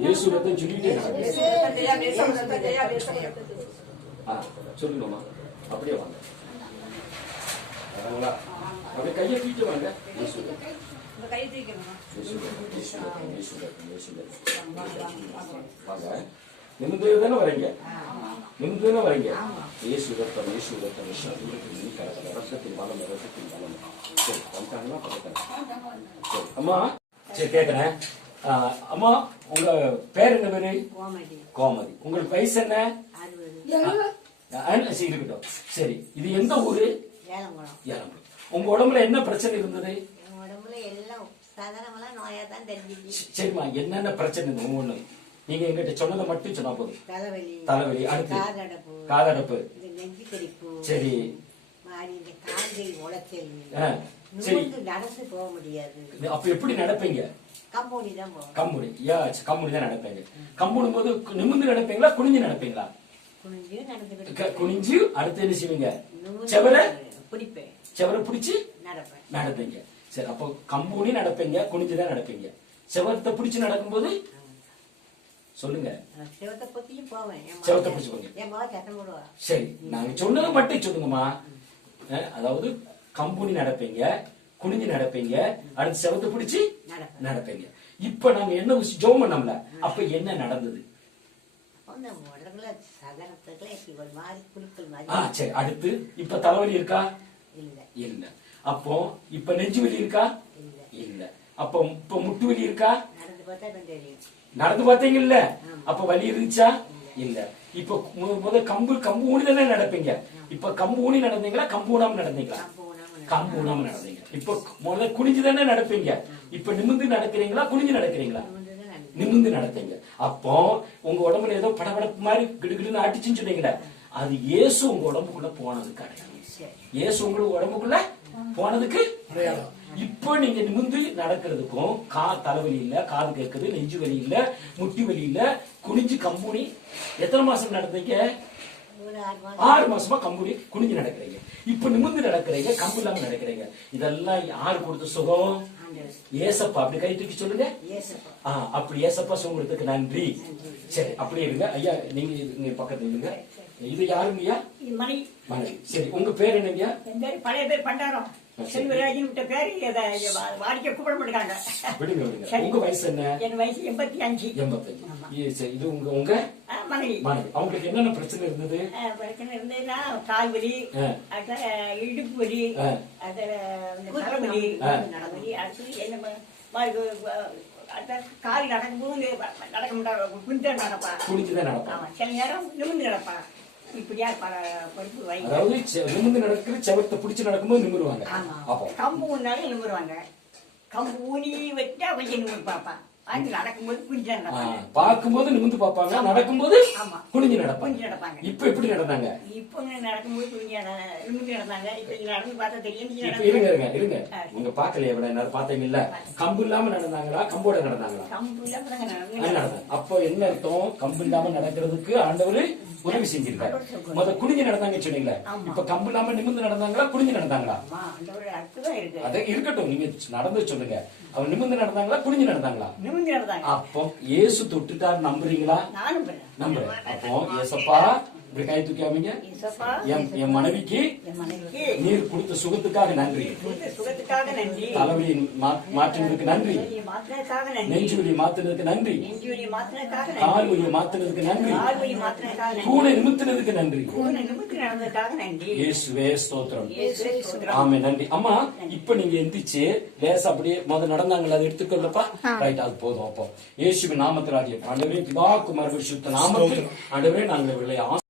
இயேசு ரத்தம் சொல்லிட்டே ஆ சொல்லுங்கம்மா அப்படியே வாங்க. வராங்களா அப்படியே கையை தூக்கிட்டு வாங்க இயேசு வாங்க நிமிந்து தானே வரீங்க? நிமிந்து தானே வரீங்க இயேசு ரத்தம் இயேசு ரத்தம் இயேசு ரத்தம் நீ கலக்கல ரத்தத்தின் பலம் ரத்தத்தின் பலம் சரி வந்துட்டாங்களா பக்கத்தாங்க சரி அம்மா சரி கேட்குறேன் அம்மா உங்க பேர் என்ன பேரு கோமதி கோமதி உங்களுக்கு வயசு என்ன சரி, இருக்கட்டும் சரி இது எந்த ஊரு ஏலங்குளம் உங்க உடம்புல என்ன பிரச்சனை இருந்தது உடம்புல எல்லாம் சாதாரணமெல்லாம் சரிம்மா என்னென்ன பிரச்சனை இருந்தது ஒண்ணு நீங்க எங்கிட்ட சொன்னதை மட்டும் சொன்னா போதும். தலைவலி தலைவலி அடுத்து. காதடப்பு சரி. நடந்து போக முடியாது. அப்ப எப்படி நடப்பீங்க? கம்பௌண்டி தான் யா நடப்பீங்க. கம்முடும் போது நிமிந்து நடப்பீங்களா குனிஞ்சு நடப்பீங்களா? குனிஞ்சு குனிஞ்சு அடுத்து என்ன செய்வீங்க? நிமிர்ந்து செவர? பிடிப்பேன் செவரை பிடிச்சி நடப்பேன். நடப்பீங்க. சரி அப்போ கம்பூனி நடப்பீங்க குனிஞ்சுதான் நடப்பீங்க. செவரத்தை பிடிச்சு நடக்கும்போது சொல்லுங்க. சிவத்தை பத்தியும் போவேன். சிவத்தை பிடிச்சு போங்க. சரி நாங்க சொன்னதை மட்டும் சொல்லுங்கம்மா. அதாவது கம்பூனி நடப்பீங்க குனிஞ்சு நடப்பீங்க அடுத்து செவத்தை பிடிச்சு நடப்பீங்க. இப்ப நாங்க என்ன ஜோம் பண்ணோம்ல அப்ப என்ன நடந்தது? சரி அடுத்து இப்ப தலைவலி இருக்கா? இல்லை. இல்ல. அப்போ இப்ப நெஞ்சு வலி இருக்கா? இல்லை. இல்ல. அப்போ இப்ப முட்டு வலி இருக்கா? நடந்து பார்த்தா கொஞ்சம் தெரியும் நடந்து பாத்தீங்கல்ல அப்ப வலி இருந்துச்சா? இல்ல. இப்ப முத கம்பு கம்பு ஊனி தானே நடப்பீங்க? இப்ப கம்பு ஊனி நடந்தீங்களா? கம்பு ஊனாம நடந்தீங்களா? கம்பு ஊனாம நடந்தீங்க. இப்ப முத குனிஞ்சு தானே நடப்பீங்க? இப்ப நிமிந்து நடக்கிறீங்களா? குனிஞ்சு நடக்கிறீங்களா? நிமிந்து நடத்தீங்க அப்போ உங்க உடம்புல ஏதோ படபடப்பு மாதிரி கிடுகிடுன்னு அடிச்சுன்னு சொன்னீங்களே. அது இயேசு உங்க உடம்புக்குள்ள போனது கிடையாது. இயேசு உங்களுக்கு உடம்புக்குள்ள போனதுக்கு இப்போ நீங்க நிமிந்து நடக்கிறதுக்கும் கா தலைவலி இல்ல காது கேட்குது நெஞ்சு வலி இல்ல முட்டி வலி இல்ல குனிஞ்சு கம்பூனி எத்தனை மாசம் நடந்தீங்க? ஆறு மாசமா கம்பூனி குனிஞ்சு நடக்கிறீங்க. இப்ப நிமிந்து நடக்கிறீங்க கம்பு இல்லாம நடக்கிறீங்க. இதெல்லாம் யாரு கொடுத்த சுகம்? ஏசப்பா. அப்படி கை தூக்கி சொல்லுங்க. அப்படி ஏசப்பா சுகத்துக்கு நன்றி. சரி அப்படியே இருங்க. ஐயா நீங்க பக்கத்துல இருங்க. இது யாருங்க ஐயா இது மணி. மனைவி சரி உங்க பேர் என்னங்கய்யா? என் பேர் பழைய பேர் பண்டாரம். செல்வராஜன் விட்ட பேர் வாடிக்கை கூப்பிட மாட்டாங்க. விடுங்க விடுங்க. சரி. உங்க வயசு என்ன? என் வயசு எண்பத்தி அஞ்சு. எண்பத்தஞ்சு. இது சரி, இது உங்க உங்க? ஆ, மனைவி மனைவி அவங்களுக்கு என்னென்ன பிரச்சனை இருந்தது? பிரச்சனை இருந்ததுன்னா கால் வலி இடுப்பு வலி தலைவலி. நடவலி அடுத்து என்ன கால் நடக்கும்போது நடக்க முடியாது குந்த நடப்பா. குடிச்சுதான் நடப்பாங்க ஆமா சில நேரம் நிமிர்ந்து நடப்பா. இப்படியா பல படிப்பு வை அதாவது நிமிர்ந்து நடக்கிற செவத்தை பிடிச்சு நடக்கும்போது நிமிருவாங்க. ஆமா. கம்பு ஊனாலும் நிமிருவாங்க. கம்பு ஊனி வச்சா கொஞ்சம் நிமிரு பாப்பா. பார்க்கும்போது நிமிர்ந்து பார்ப்பாங்க நடக்கும்போது. குனிஞ்சு நடப்பாங்க. குனிஞ்சு. இப்ப எப்படி நடந்தாங்க? இப்போ நடக்கும்போது நிமிர்ந்து நடந்தாங்க. இப்ப இருங்க இருங்க இருங்க. நீங்க பாக்கலையா விட நேரம் பாத்தீங்கல்ல கம்பு இல்லாம நடந்தாங்களா? கம்போட நடந்தாங்களா? கம்பு இல்லாம. அப்போ என்ன அர்த்தம்? கம்பு இல்லாம நடக்கிறதுக்கு ஆண்டவர் உதவி செஞ்சிருக்காரு. முத குனிஞ்சு நடந்தாங்க சொன்னீங்களே. இப்ப கம்பு இல்லாம நிமிர்ந்து நடந்தாங்களா? குனிஞ்சு நடந்தாங்களா? அது இருக்கட்டும். நீங்க நடந்து சொல்லுங்க. அவன் நிமிர்ந்து நடந்தாங்களா? குனிஞ்சு நடந்தாங்களா? நடந்தாங்க அப்போ இயேசு தொட்டுட்டார் நம்புறீங்களா? நானும். நம்புறேன். அப்போ ஏசப்பா இப்படி கை தூக்காமீங்க என் மனைவிக்கு நீர் கொடுத்த சுகத்துக்காக நன்றி. கொடுத்த சுகத்துக்காக நன்றி. தலைவலி மாற்றினதுக்கு நன்றி. வலியை மாத்தினதுக்காக நன்றி. நெஞ்சு வலி மாத்தினதுக்கு நன்றி. நெஞ்சு வலியை மாத்தினதுக்காக கால் நன்றி. வலியை மாத்தினதுக்கு நன்றி. கூடை நிமித்தினதுக்கு நன்றி. கூனை இயேசுவே ஸ்தோத்திரம். இயேசுவே ஸ்தோத்திரம். ஆமே நன்றி. அம்மா இப்ப நீங்க எந்திரிச்சு லேசா அப்படியே முத நடந்தாங்கல்ல அதை எடுத்துக்கொள்ளப்பா. ரைட் அது போதும் அப்போ. இயேசுவின் நாமத்தில் ஆகிய ஆண்டவரே பிதா குமார் சுத்த நாமத்தில் ஆண்டவரே நாங்கள் இவர்களை